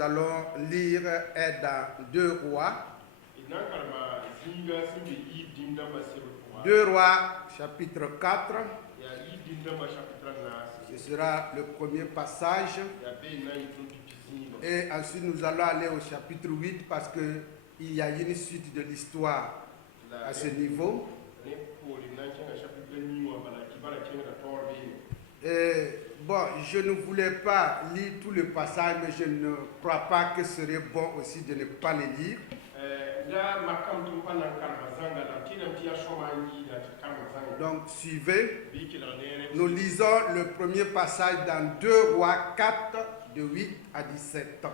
nous allons lire est dans 2 Rois. 2 Rois, chapitre 4. Ce sera le premier passage. Et ensuite, nous allons aller au chapitre 8 parce qu'il y a une suite de l'histoire à ce niveau. Bon, je ne voulais pas lire tout le passage, mais je ne crois pas que ce serait bon aussi de ne pas le lire. Donc, suivez. Nous lisons le premier passage dans 2 Rois 4, de 8 à 17.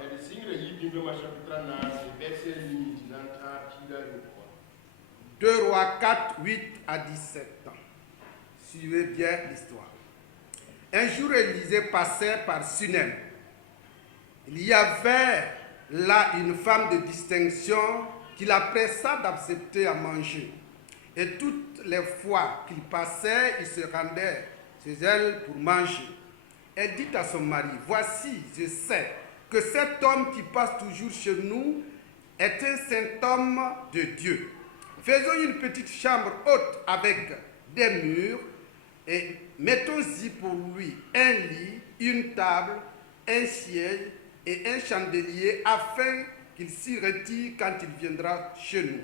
2 Rois 4, 8 à 17. Suivez bien l'histoire. Un jour, Élisée passait par Sunem. Il y avait là une femme de distinction qui la pressa d'accepter à manger. Et toutes les fois qu'il passait, il se rendait chez elle pour manger. Elle dit à son mari, « Voici, je sais que cet homme qui passe toujours chez nous est un saint homme de Dieu. Faisons une petite chambre haute avec des murs et mettons-y pour lui un lit, une table, un siège et un chandelier afin qu'il s'y retire quand il viendra chez nous. »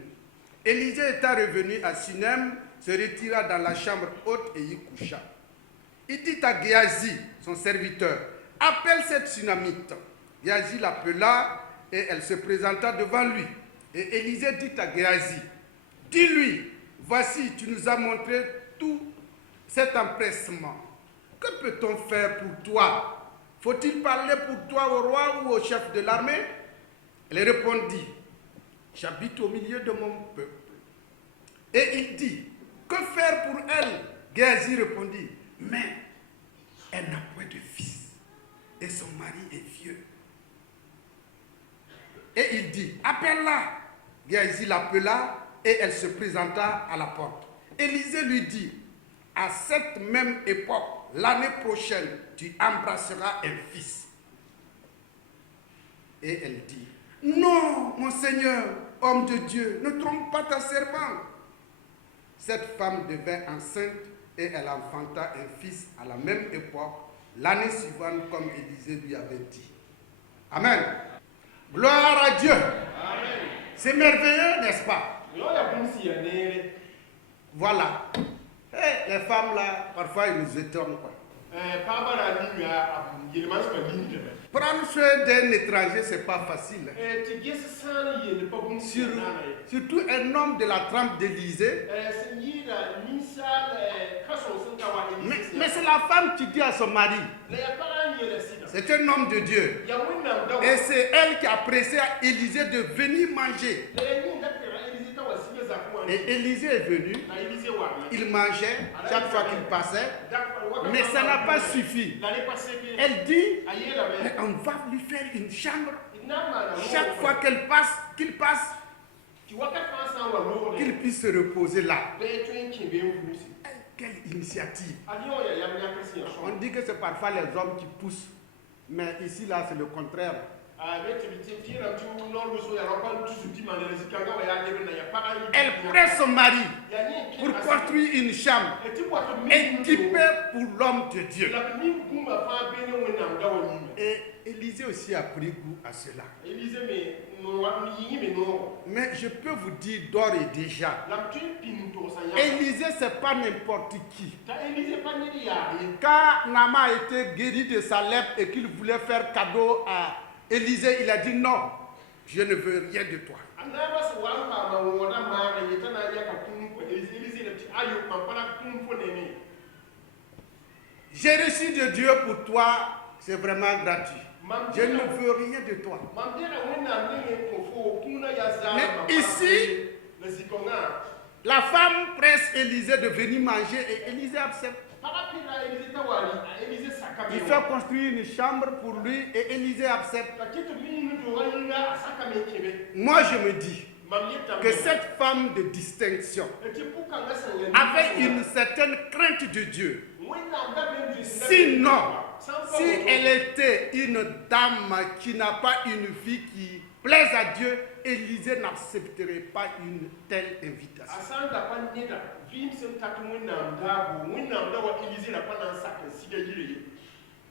Élisée étant revenu à Sunem, se retira dans la chambre haute et y coucha. Il dit à Géasi, son serviteur, « Appelle cette Sunamite. » Géasi l'appela et elle se présenta devant lui. Et Élisée dit à Géasi, « Dis-lui, voici, tu nous as montré tout cet empressement. Que peut-on faire pour toi? Faut-il parler pour toi au roi ou au chef de l'armée? » Elle répondit, « J'habite au milieu de mon peuple. » Et il dit, « Que faire pour elle? » Géasi répondit, « Mais elle n'a point de fils et son mari est vieux. » Et il dit, « Appelle-la. » Géasi l'appela et elle se présenta à la porte. Élisée lui dit, « À cette même époque, l'année prochaine, tu embrasseras un fils. » Et elle dit, « Non, mon Seigneur, homme de Dieu, ne trompe pas ta servante. » Cette femme devint enceinte et elle enfanta un fils à la même époque, l'année suivante, comme Élisée lui avait dit. Amen. Gloire à Dieu. Amen. C'est merveilleux, n'est-ce pas? Voilà. Et les femmes là, parfois ils nous étonnent, quoi. Prendre soin d'un étranger, c'est pas facile. Surtout un homme de la trempe d'Élisée. Mais c'est la femme qui dit à son mari. C'est un homme de Dieu. Et c'est elle qui a pressé à Élisée de venir manger. Et Élisée est venu, il mangeait chaque fois qu'il passait, mais ça n'a pas suffi. Elle dit, mais on va lui faire une chambre chaque fois qu'il passe, qu'il puisse se reposer là. Quelle initiative! On dit que c'est parfois les hommes qui poussent, mais ici là c'est le contraire. Elle presse son mari pour construire une chambre équipée pour l'homme de Dieu. Et Élisée aussi a pris goût à cela. Mais je peux vous dire d'ores et déjà, Élisée c'est pas n'importe qui. Quand Naaman a été guéri de sa lèpre et qu'il voulait faire cadeau à Élisée, il a dit non, je ne veux rien de toi. J'ai reçu de Dieu pour toi, c'est vraiment gratuit. Je ne veux rien de toi. Mais ici, la femme presse Élisée de venir manger et Élisée accepte. Il fait construire une chambre pour lui et Élisée accepte. Moi je me dis que cette femme de distinction avait une certaine crainte de Dieu. Sinon, Si elle était une dame qui n'a pas une vie qui plaise à Dieu, Élisée n'accepterait pas une telle invitation.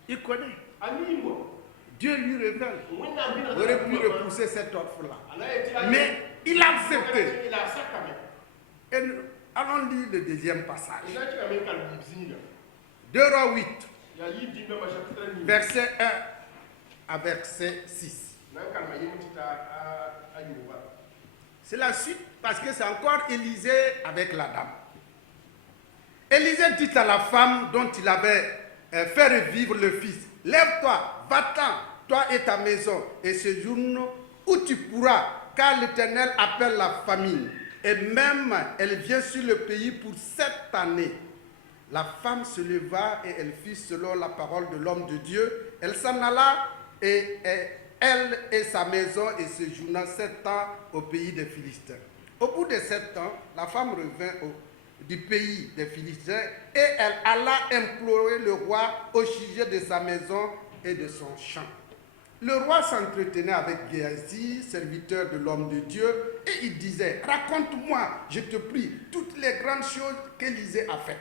Il connaît. Dieu lui révèle. Il aurait pu repousser cette offre-là. Mais il a accepté. Et allons lire le deuxième passage. 2 Rois 8, verset 1 à verset 6. C'est la suite parce que c'est encore Élisée avec la dame. Élisée dit à la femme dont il avait fait revivre le fils, « Lève-toi, va-t'en, toi et ta maison, et séjourne où tu pourras, car l'Éternel appelle la famine. Et même elle vient sur le pays pour 7 années. » La femme se leva et elle fit selon la parole de l'homme de Dieu. Elle s'en alla et elle et sa maison et séjourna 7 ans au pays des Philistins. Au bout de 7 ans, la femme revint du pays des Philistins et elle alla implorer le roi au sujet de sa maison et de son champ. Le roi s'entretenait avec Géasi, serviteur de l'homme de Dieu, et il disait, « Raconte-moi, je te prie, toutes les grandes choses qu'Élisée a faites. »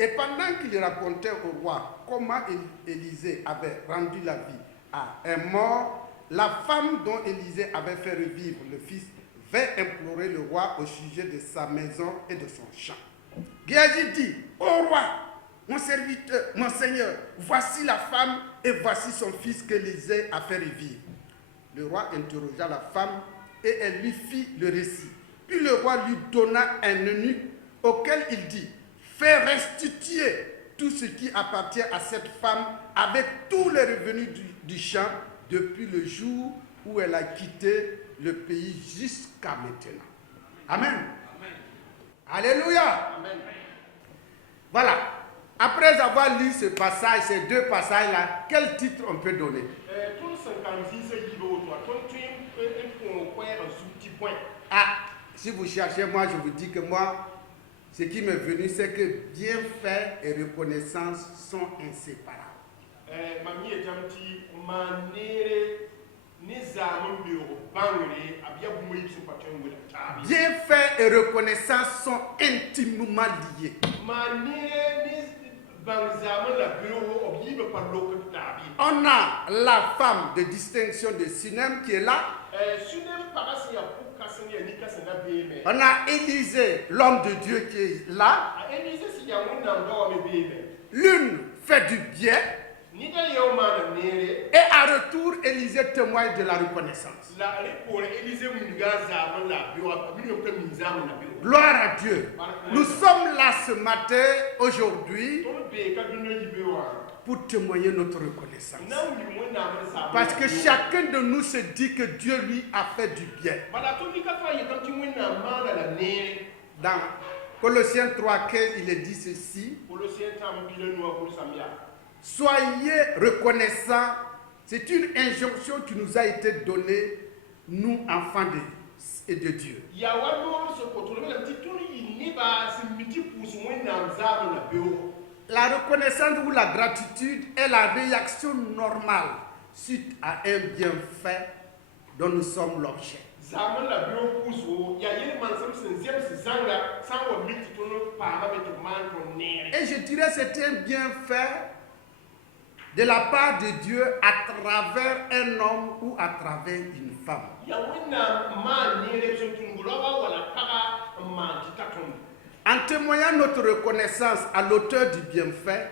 Et pendant qu'il racontait au roi comment Élisée avait rendu la vie à un mort, la femme dont Élisée avait fait revivre le fils vint implorer le roi au sujet de sa maison et de son champ. Géasi dit, « Ô roi, mon serviteur, mon seigneur, voici la femme et voici son fils qu'Élisée a fait revivre. » Le roi interrogea la femme et elle lui fit le récit. Puis le roi lui donna un eunuque auquel il dit, « Fais restituer tout ce qui appartient à cette femme avec tous les revenus du champ depuis le jour où elle a quitté le pays jusqu'à maintenant. » Amen. Amen. Alléluia. Amen. Voilà. Après avoir lu ce passage, ces 2 passages-là, quel titre on peut donner? Ah, si vous cherchez, moi je vous dis que moi, ce qui m'est venu, c'est que bienfaits et reconnaissance sont inséparables. Bienfaits et reconnaissance sont intimement liés. On a la femme de distinction de Sunem qui est là. On a Élisée, l'homme de Dieu qui est là. L'une fait du bien. Et à retour, Élisée témoigne de la reconnaissance. Gloire à Dieu. Nous sommes là ce matin, aujourd'hui, pour témoigner notre reconnaissance. Parce que chacun de nous se dit que Dieu lui a fait du bien. Dans Colossiens 3,15, il est dit ceci. Soyez reconnaissants. C'est une injonction qui nous a été donnée, nous, enfants de Dieu. La reconnaissance ou la gratitude est la réaction normale suite à un bienfait dont nous sommes l'objet. Et je dirais que c'est un bienfait de la part de Dieu à travers un homme ou à travers une femme. En témoignant notre reconnaissance à l'auteur du bienfait,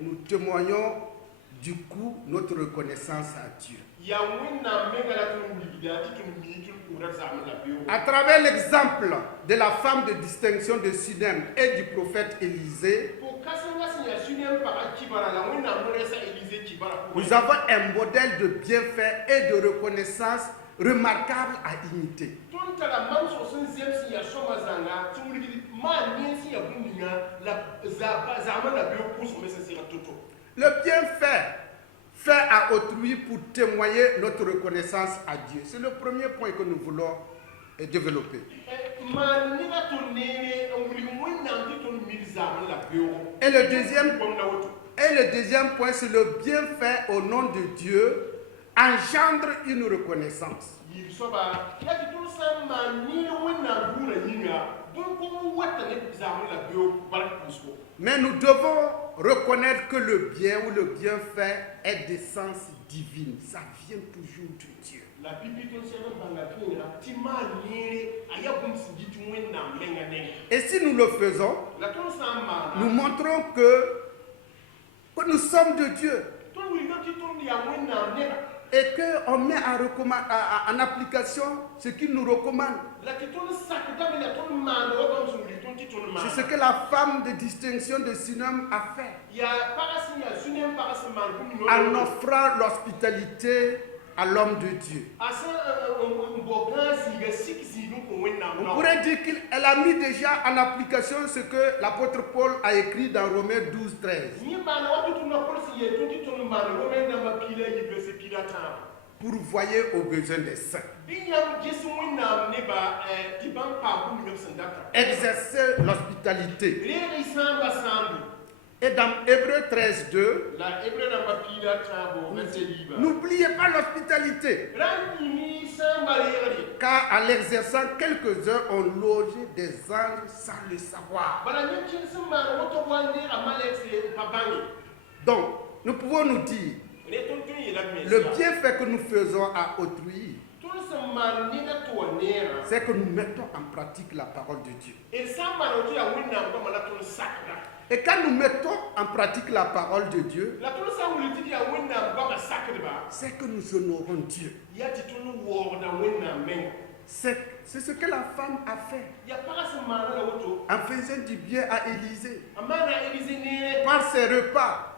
nous témoignons du coup notre reconnaissance à Dieu. À travers l'exemple de la femme de distinction de Sunem et du prophète Élisée, nous avons un modèle de bienfait et de reconnaissance remarquable à imiter. Le bienfait fait à autrui pour témoigner notre reconnaissance à Dieu. C'est le premier point que nous voulons et développer. Et le deuxième point, c'est le bienfait au nom de Dieu engendre une reconnaissance. Mais nous devons reconnaître que le bien ou le bienfait est d'essence divine. Ça vient toujours de Dieu. Et si nous le faisons, nous montrons que nous sommes de Dieu. Et qu'on met en application ce qu'il nous recommande. C'est ce que la femme de distinction de Sunem a fait. En offrant l'hospitalité à l'homme de Dieu. On pourrait dire qu'elle a mis déjà en application ce que l'apôtre Paul a écrit dans Romains 12, 13. Pour voyer aux besoins des saints. Exercer l'hospitalité. Et dans Hébreux 13, 2, n'oubliez pas l'hospitalité. Car en l'exerçant, quelques-uns ont logé des anges sans le savoir. Donc, nous pouvons nous dire, le bienfait que nous faisons à autrui, c'est que nous mettons en pratique la parole de Dieu. Et quand nous mettons en pratique la parole de Dieu, c'est que nous honorons Dieu. C'est ce que la femme a fait en faisant du bien à Élisée. Par ses repas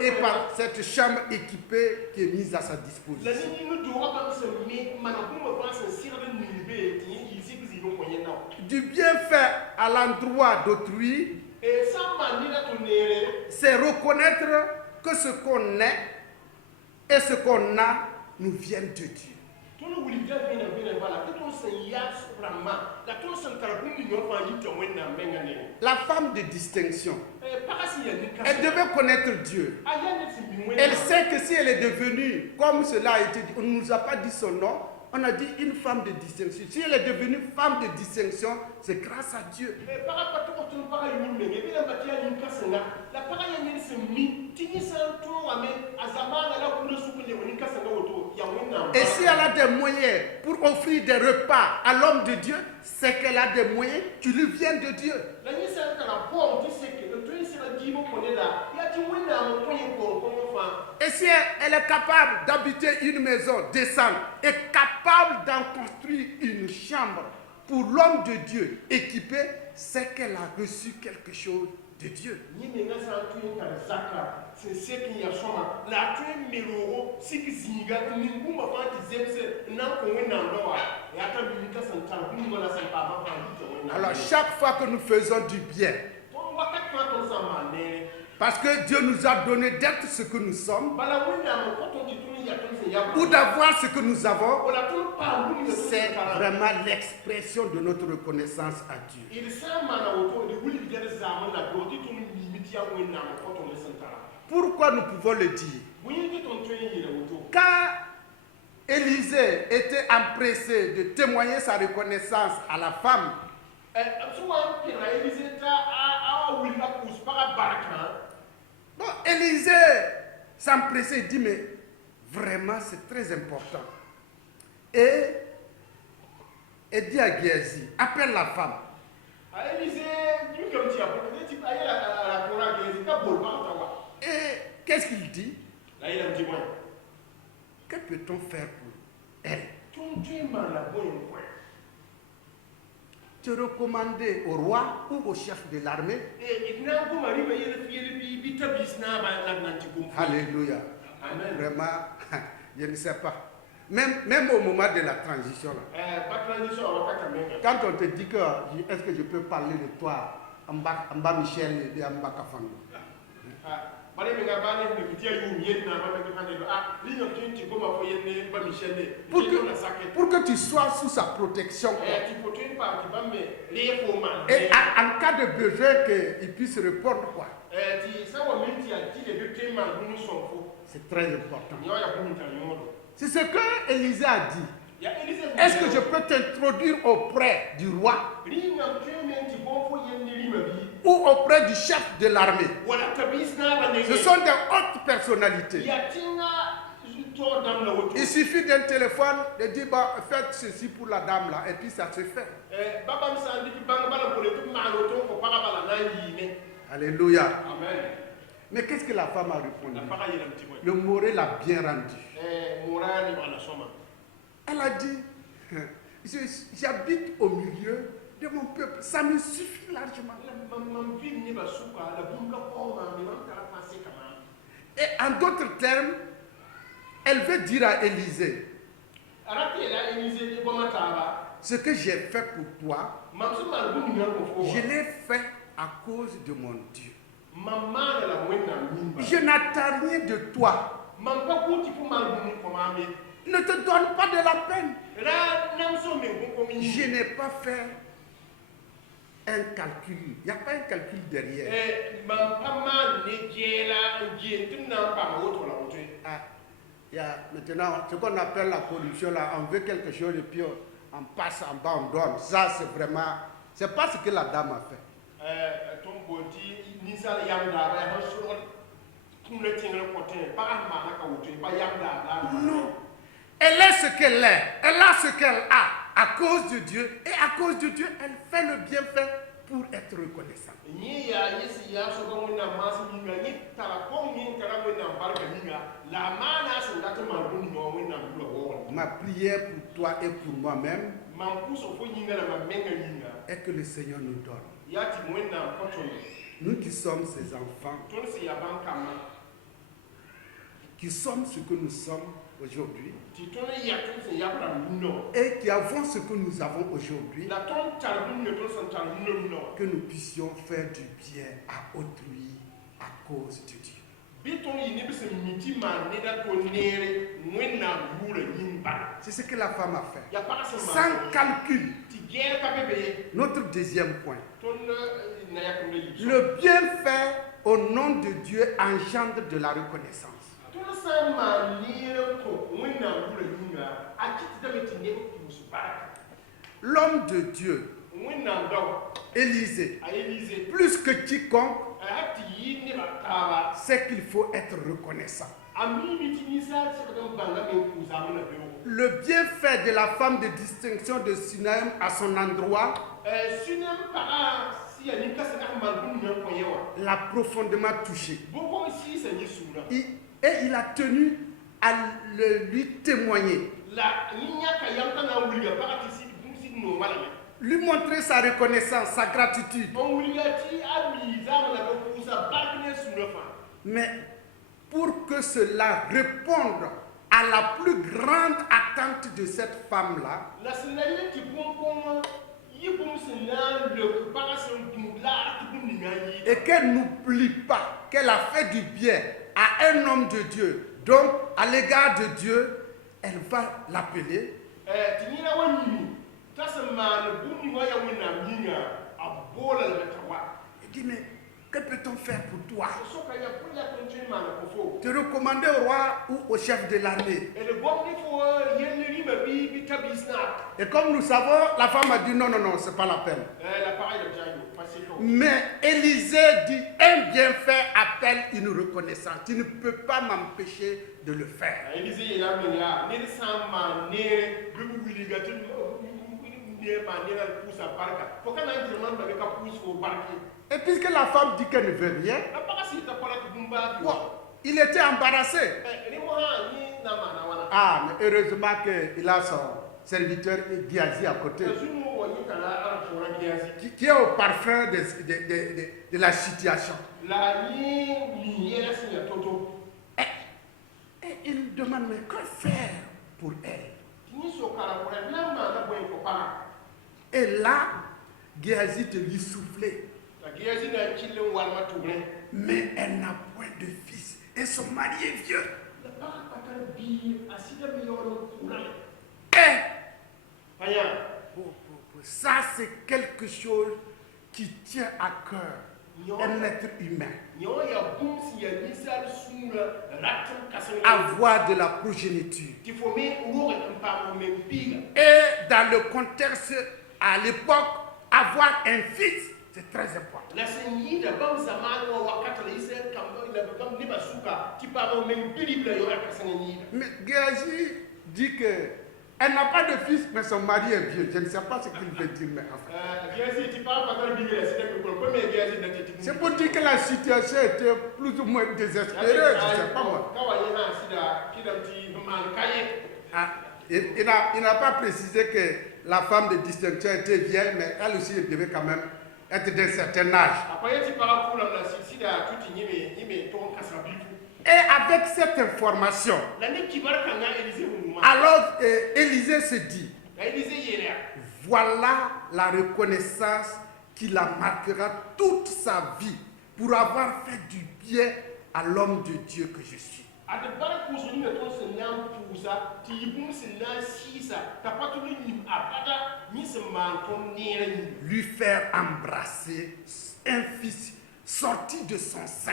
et par cette chambre équipée qui est mise à sa disposition. Du bien fait à l'endroit d'autrui, c'est reconnaître que ce qu'on est et ce qu'on a nous viennent de Dieu. La femme de distinction, elle devait connaître Dieu. Elle sait que si elle est devenue, comme cela a été dit, on ne nous a pas dit son nom, on a dit une femme de distinction. Si elle est devenue femme de distinction, c'est grâce à Dieu. Et si elle a des moyens pour offrir des repas à l'homme de Dieu, c'est qu'elle a des moyens qui lui viennent de Dieu. Et si elle est capable d'habiter une maison décente et capable d'en construire une chambre pour l'homme de Dieu équipé, c'est qu'elle a reçu quelque chose de Dieu. Alors chaque fois que nous faisons du bien, parce que Dieu nous a donné d'être ce que nous sommes, ou d'avoir ce que nous avons, c'est vraiment l'expression de notre reconnaissance à Dieu. Pourquoi nous pouvons le dire? Car Élisée était empressé de témoigner sa reconnaissance à la femme. Bon, Élisée s'empressait et dit, mais vraiment c'est très important. Et dit à Géasi, appelle la femme. Et qu'est-ce qu'il dit? Que peut-on faire pour elle? Te recommander au roi ou au chef de l'armée? Alléluia. Amen. Vraiment, je ne sais pas. Même au moment de la transition, là, quand on te dit que est-ce que je peux parler de toi, Amba Michel et Amba Kafando? Pour que tu sois sous sa protection. Et en cas de besoin qu'il puisse répondre quoi. C'est très important. C'est ce que Élisée a dit. Est-ce que je peux t'introduire auprès du roi ou auprès du chef de l'armée? Ce sont des hautes personnalités. Il suffit d'un téléphone de dire bah, faites ceci pour la dame là et puis ça se fait. Alléluia. Amen. Mais qu'est-ce que la femme a répondu? Le Moré l'a bien rendu. Elle a dit, j'habite au milieu de mon peuple, ça me suffit largement. Et en d'autres termes, elle veut dire à Élisée, ce que j'ai fait pour toi, je l'ai fait à cause de mon Dieu. Je n'attends rien de toi. Ne te donne pas de la peine. Je n'ai pas fait un calcul. Il n'y a pas un calcul derrière. Il y a maintenant ce qu'on appelle la corruption là, on veut quelque chose et puis on passe en bas, on donne. Ça c'est vraiment, c'est pas ce que la dame a fait. Non. Elle est ce qu'elle est. Elle a ce qu'elle a à cause de Dieu. Et à cause de Dieu, elle fait le bienfait pour être reconnaissante. Ma prière pour toi et pour moi-même est que le Seigneur nous donne. Nous qui sommes ses enfants, qui sommes ce que nous sommes aujourd'hui, et qui avons ce que nous avons aujourd'hui, que nous puissions faire du bien à autrui à cause de Dieu. C'est ce que la femme a fait, sans calcul. Notre deuxième point. Le bienfait au nom de Dieu engendre de la reconnaissance. L'homme de Dieu, Élisée, plus que quiconque, c'est qu'il faut être reconnaissant. Le bienfait de la femme de distinction de Sunem à son endroit l'a profondément touché. Et il a tenu à lui témoigner. Lui montrer sa reconnaissance, sa gratitude. Mais pour que cela réponde à la plus grande attente de cette femme-là, et qu'elle n'oublie pas qu'elle a fait du bien à un homme de Dieu, donc à l'égard de Dieu, elle va l'appeler. Il dit, mais que peut-on faire pour toi? Te recommander au roi ou au chef de l'armée. Et comme nous savons, la femme a dit non, c'est pas la peine. Mais Élisée dit, un bienfait appelle une reconnaissance. Tu ne peux pas m'empêcher de le faire. Et puisque la femme dit qu'elle ne veut rien, bon, il était embarrassé. Ah, mais heureusement qu'il a son serviteur Géhazi à côté, qui est au parfum de la situation. Et il demande, mais que faire pour elle? Et là, Géhazi te lui soufflait. Mais elle n'a point de fils. et son mari est vieux. Et ça, c'est quelque chose qui tient à cœur un être humain. Avoir de la progéniture. Et dans le contexte, à l'époque, avoir un fils, c'est très important. Mais Géasi dit qu'elle n'a pas de fils, mais son mari est vieux. Je ne sais pas ce qu'il veut dire, mais enfin. C'est pour dire que la situation était plus ou moins désespérée, je ne sais pas moi. Ah, il n'a pas précisé que la femme de distinction était vieille, mais elle aussi elle devait quand même être d'un certain âge. Et avec cette information, alors Élisée se dit, voilà la reconnaissance qui la marquera toute sa vie pour avoir fait du bien à l'homme de Dieu que je suis. Lui faire embrasser un fils sorti de son sein.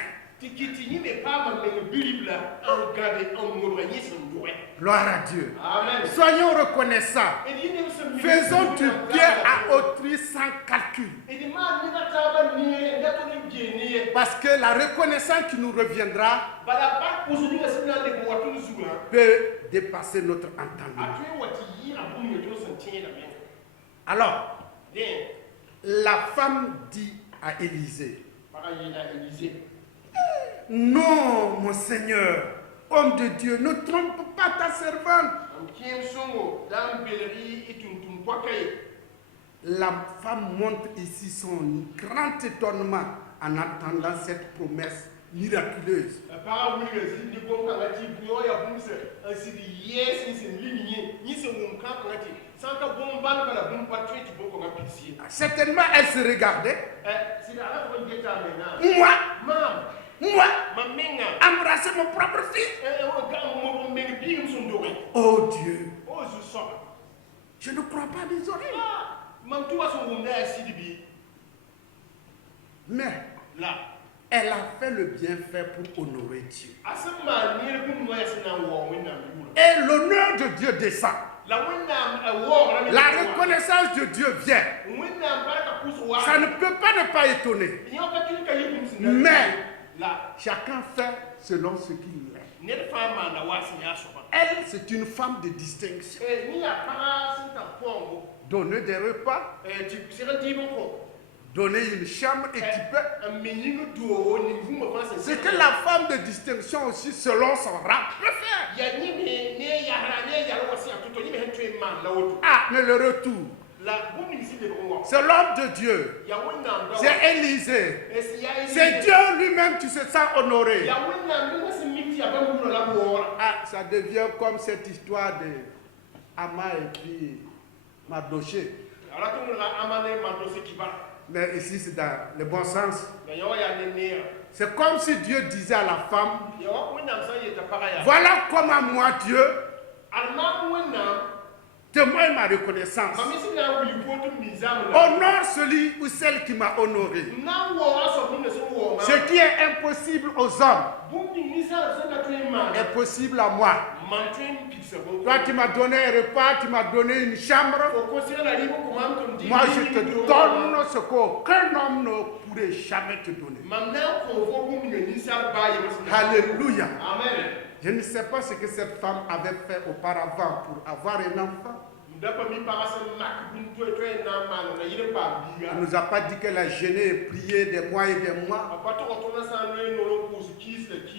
Gloire à Dieu. Amen. Soyons reconnaissants. Faisons du bien à autrui sans calcul. Parce que la reconnaissance qui nous reviendra peut dépasser notre entendement. Alors, la femme dit à Élisée, non, mon Seigneur, homme de Dieu, ne trompe pas ta servante. La femme montre ici son grand étonnement en attendant cette promesse miraculeuse. Certainement, elle se regardait. Moi, embrasser mon propre fils. Oh Dieu, je ne crois pas mes oreilles. Mais elle a fait le bienfait pour honorer Dieu. Et l'honneur de Dieu descend. La reconnaissance de Dieu vient. Ça ne peut pas étonner. Mais chacun fait selon ce qu'il est. Elle, c'est une femme de distinction. Donner des repas, donner une chambre équipée. C'est que la femme de distinction aussi, selon son rang, peut faire. Ah, mais le retour, c'est l'homme de Dieu. C'est Élisée. C'est Dieu lui-même qui se sent honoré. Ah, ça devient comme cette histoire de Ama et puis Mardoché. Mais ici, c'est dans le bon sens. C'est comme si Dieu disait à la femme, voilà comment moi, Dieu, témoigne ma reconnaissance. Honore celui ou celle qui m'a honoré. Ce qui est impossible aux hommes est possible à moi. Toi, tu m'as donné un repas, tu m'as donné une chambre. Moi, je te donne ce qu'aucun homme ne pourrait jamais te donner. Alléluia. Amen. Je ne sais pas ce que cette femme avait fait auparavant pour avoir un enfant. Elle ne nous a pas dit qu'elle a jeûné et prié des mois et des mois.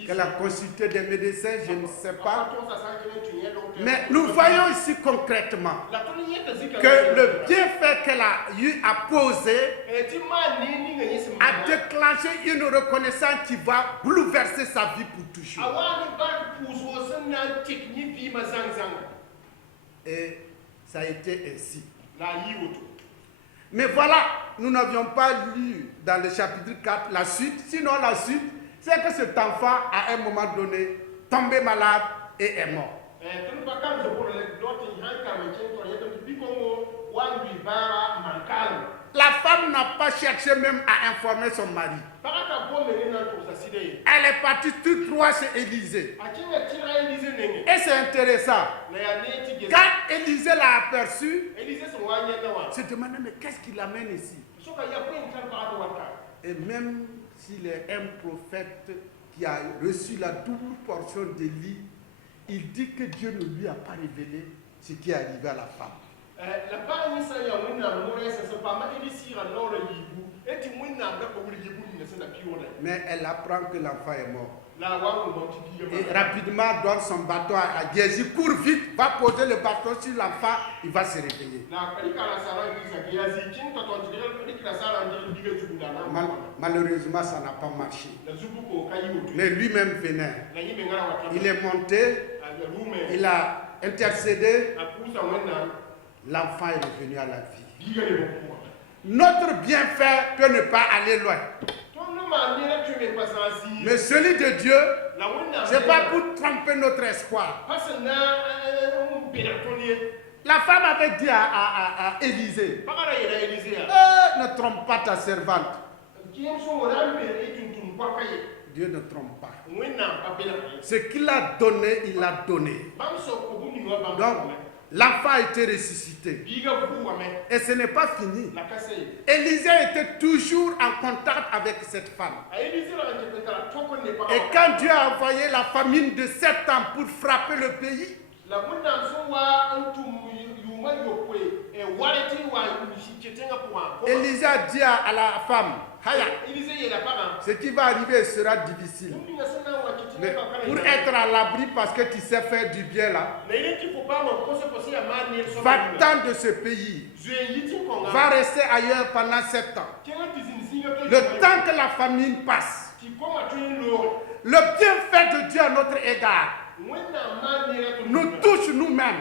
Qu'elle a consulté des médecins, je ne sais pas. Mais nous voyons ici concrètement que le bienfait qu'elle a eu à poser a déclenché une reconnaissance qui va bouleverser sa vie pour toujours. Et ça a été ainsi. Mais voilà, nous n'avions pas lu dans le chapitre 4 la suite. Sinon, la suite, c'est que cet enfant, à un moment donné, tombé malade et est mort. La femme n'a pas cherché même à informer son mari. Elle est partie tout droit chez Élisée. Et c'est intéressant. Quand Élisée l'a aperçu, il s'est demandé, mais qu'est-ce qui l'amène ici? Et même s'il est un prophète qui a reçu la double portion d'Élie, il dit que Dieu ne lui a pas révélé ce qui est arrivé à la femme. Mais elle apprend que l'enfant est mort. Et rapidement donne son bâton à Géasi, court vite, va poser le bâton sur l'enfant, il va se réveiller. Malheureusement, ça n'a pas marché. Mais lui-même venait. Il est monté, il a intercédé, l'enfant est revenu à la vie. Notre bienfait peut ne pas aller loin. Mais celui de Dieu, ce n'est pas pour tromper notre espoir. La femme avait dit à Élisée, ne trompe pas ta servante. Dieu ne trompe pas. Ce qu'il a donné, il l'a donné. Donc, l'enfant a été ressuscité. Et ce n'est pas fini. Élisée était toujours en contact avec cette femme. Et quand Dieu a envoyé la famine de 7 ans pour frapper le pays, Élisée a dit à la femme, ce qui va arriver sera difficile. Mais pour être à l'abri parce que tu sais faire du bien là, va-t'en de ce pays. Va rester ailleurs pendant 7 ans. Le temps que la famine passe. Le bienfait de Dieu à notre égard nous touche nous-mêmes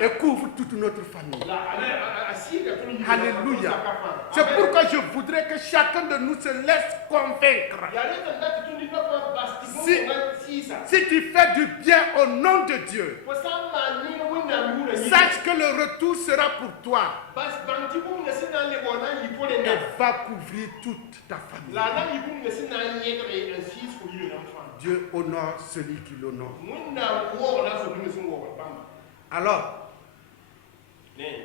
et couvre toute notre famille. Alléluia. C'est pourquoi je voudrais que chacun de nous se laisse convaincre. Si tu fais du bien au nom de Dieu, sache que le retour sera pour toi et va couvrir toute ta famille. Dieu honore celui qui l'honore. Alors,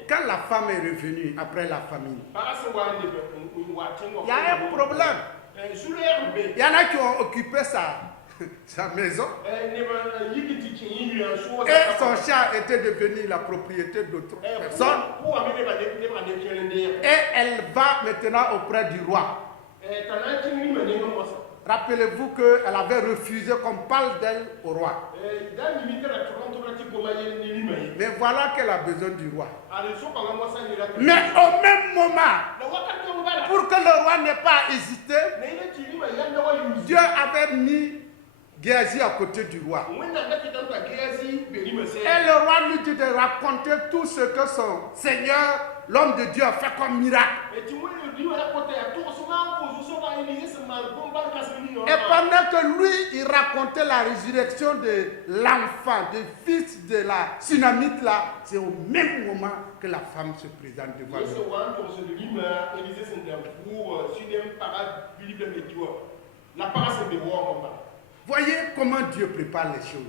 quand la femme est revenue après la famine, il y a un problème. Il y en a qui ont occupé sa maison et son champ était devenu la propriété d'autres personnes. Et elle va maintenant auprès du roi. Rappelez-vous qu'elle avait refusé qu'on parle d'elle au roi. Mais voilà qu'elle a besoin du roi. Mais au même moment, pour que le roi n'ait pas hésité, Dieu avait mis Géasi à côté du roi. Et le roi lui dit de raconter tout ce que son Seigneur, l'homme de Dieu, a fait comme miracle. Et pendant que lui, il racontait la résurrection de l'enfant, du fils de la Sunamite là, c'est au même moment que la femme se présente devant lui. Voyez comment Dieu prépare les choses.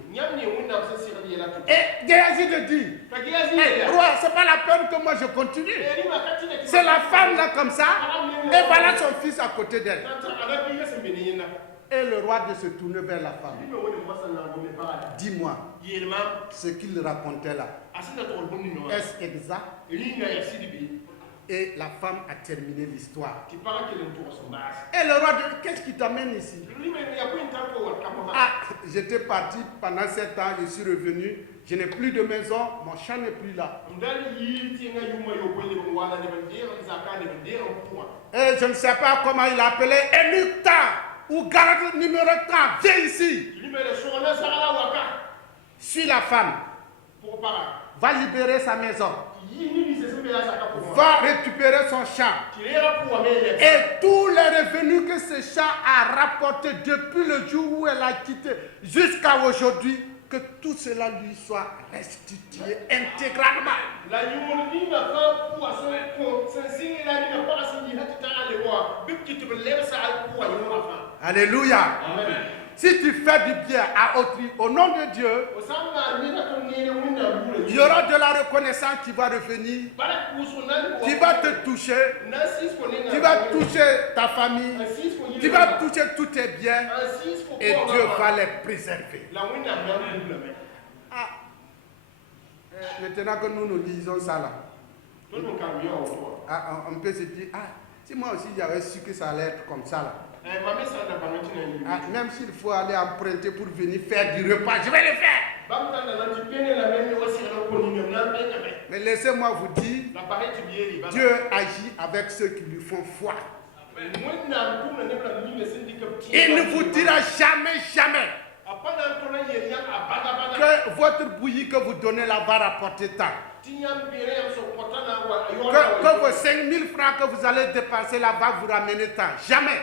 Et Géasi te dit, hey, roi, c'est pas la peine que moi je continue. C'est la femme là comme ça, et voilà son fils à côté d'elle. Et le roi de se tourner vers la femme. Dis-moi, ce qu'il racontait là, est-ce exact? Et la femme a terminé l'histoire. Et le roi dit, qu'est-ce qui t'amène ici? Ah, j'étais parti pendant 7 ans, je suis revenu, je n'ai plus de maison, mon champ n'est plus là. Et je ne sais pas comment il a appelé, Énucta, ou garde numéro 30, viens ici. Suis la femme, va libérer sa maison. va récupérer son champ. Et tous les revenus que ce champ a rapportés depuis le jour où elle a quitté jusqu'à aujourd'hui, que tout cela lui soit restitué intégralement. Alléluia. Amen. Si tu fais du bien à autrui au nom de Dieu, il y aura de la reconnaissance qui va revenir, qui va te toucher, qui va toucher ta famille, qui va toucher tous tes biens et Dieu va les préserver. Ah. Maintenant que nous lisons ça là, on peut se dire, ah, si moi aussi j'avais su que ça allait être comme ça là. Ah, même s'il faut aller emprunter pour venir faire du repas, je vais le faire. Mais laissez-moi vous dire, Dieu agit avec ceux qui lui font foi. Il ne vous dira jamais, jamais que votre bouillie que vous donnez là va rapporter tant. Que vos 5 000 francs que vous allez dépenser là va vous ramener tant. Jamais.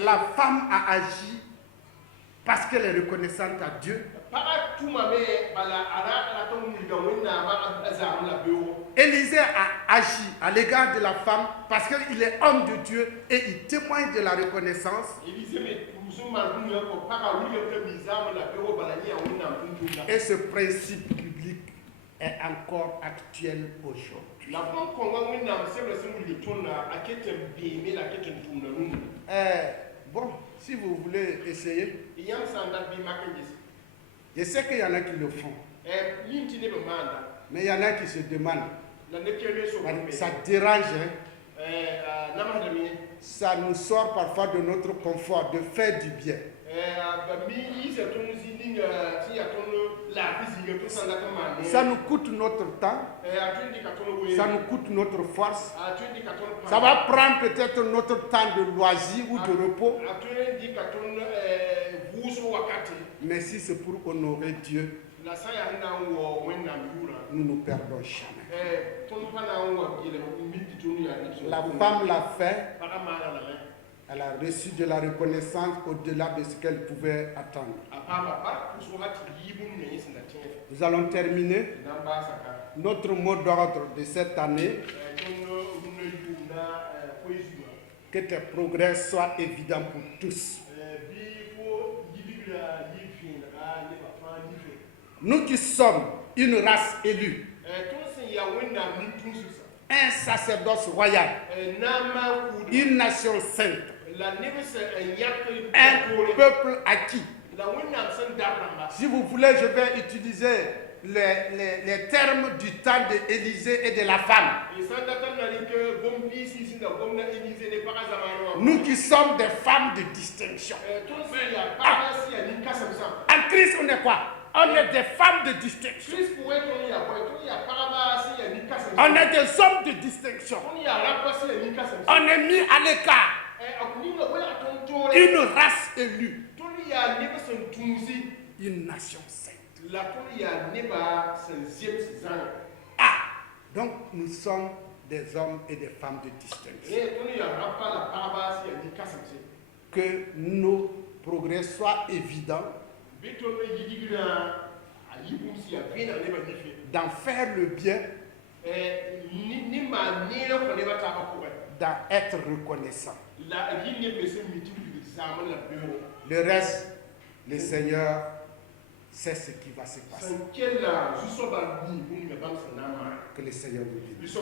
La femme a agi parce qu'elle est reconnaissante à Dieu. Élisée a agi à l'égard de la femme parce qu'il est homme de Dieu et il témoigne de la reconnaissance. Et ce principe biblique est encore actuel aujourd'hui. Bon, si vous voulez essayer, je sais qu'il y en a qui le font, mais il y en a qui se demandent. Ça dérange, hein? Ça nous sort parfois de notre confort de faire du bien. Ça nous coûte notre temps, ça nous coûte notre force, ça va prendre peut-être notre temps de loisir ou de repos. Mais si c'est pour honorer Dieu, nous ne perdons jamais. La femme l'a fait. Elle a reçu de la reconnaissance au-delà de ce qu'elle pouvait attendre. Nous allons terminer. Notre mot d'ordre de cette année: que tes progrès soient évidents pour tous. Nous qui sommes une race élue, un sacerdoce royal, une nation sainte, un peuple acquis. Si vous voulez, je vais utiliser les termes du temps d'Élisée et de la femme. Nous qui sommes des femmes de distinction. En Christ, on est quoi? On est des femmes de distinction. On est des hommes de distinction. On est mis à l'écart. Une race élue. Une nation sainte. Ah, donc nous sommes des hommes et des femmes de distinction. Que nos progrès soient évidents d'en faire le bien, d'en être reconnaissant. Le reste, le Seigneur sait ce qui va se passer. Que le Seigneur nous bénisse.